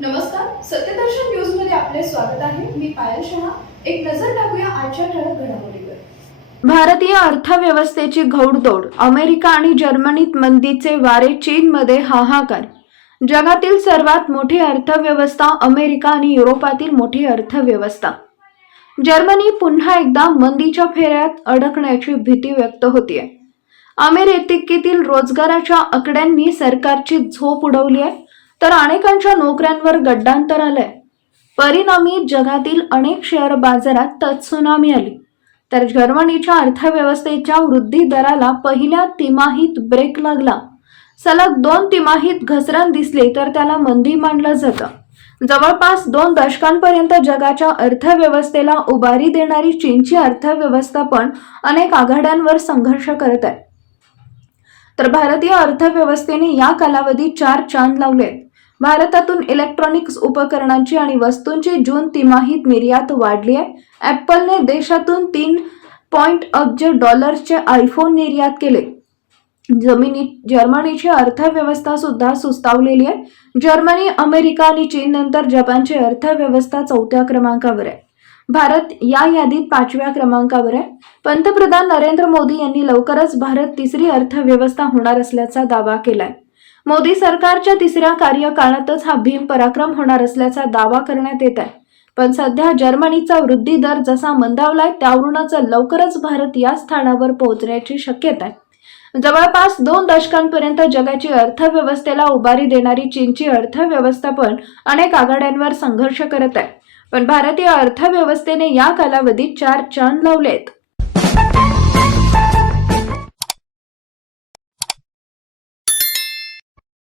नमस्कार सत्यदर्शन न्यूजमध्ये आपले स्वागत आहे. मी पायल शहा. एक नजर टाकूया आजच्या ठळक घडामोडीवर. भारतीय अर्थव्यवस्थेची घौडदौड अमेरिका आणि जर्मनीत मंदीचे वारे चीनमध्ये हाहाकार. जगातील सर्वात मोठी अर्थव्यवस्था अमेरिका आणि युरोपातील मोठी अर्थव्यवस्था. जर्मनी पुन्हा एकदा मंदीच्या फेऱ्यात अडकण्याची भीती व्यक्त होतीये. अमेरिकेतील रोजगाराच्या आकड्यांनी सरकारची झोप उडवली आहे तर अनेकांच्या नोकऱ्यांवर गड्डांतर आलंय. परिणामी जगातील अनेक शेअर बाजारात तत्सुनामी आली. तर जर्मनीच्या अर्थव्यवस्थेच्या वृद्धी दराला पहिल्या तिमाहीत ब्रेक लागला. सलग दोन तिमाहीत घसरण दिसली तर त्याला मंदी मानलं जातं. जवळपास दोन दशकांपर्यंत जगाच्या अर्थव्यवस्थेला उभारी देणारी चीनची अर्थव्यवस्था पण अनेक आघाड्यांवर संघर्ष करत आहे. तर भारतीय अर्थव्यवस्थेने या कालावधीत चार चांद लावले भारतातून इलेक्ट्रॉनिक्स उपकरणांची आणि वस्तूंची जून तिमाहीत निर्यात वाढली आहे. ॲपलने देशातून तीन पॉईंट अब्ज डॉलर्सचे आयफोन निर्यात केले. जमिनी जर्मनीची अर्थव्यवस्था सुद्धा सुस्तावलेली आहे. जर्मनी अमेरिका आणि चीन नंतर जपानची अर्थव्यवस्था चौथ्या क्रमांकावर आहे. भारत या यादीत पाचव्या क्रमांकावर आहे. पंतप्रधान नरेंद्र मोदी यांनी लवकरच भारत तिसरी अर्थव्यवस्था होणार असल्याचा दावा केलाय. मोदी सरकारच्या तिसऱ्या कार्यकाळातच हा भीम पराक्रम होणार असल्याचा दावा करण्यात येत आहे. पण सध्या जर्मनीचा वृद्धी दर जसा मंदावलाय त्यावरूनच लवकरच भारत या स्थानावर पोहोचण्याची शक्यता आहे. जवळपास दोन दशकांपर्यंत जगाची अर्थव्यवस्थेला उभारी देणारी चीनची अर्थव्यवस्था पण अनेक आघाड्यांवर संघर्ष करत आहे. पण भारतीय अर्थव्यवस्थेने या कालावधीत चार चांद लावले आहेत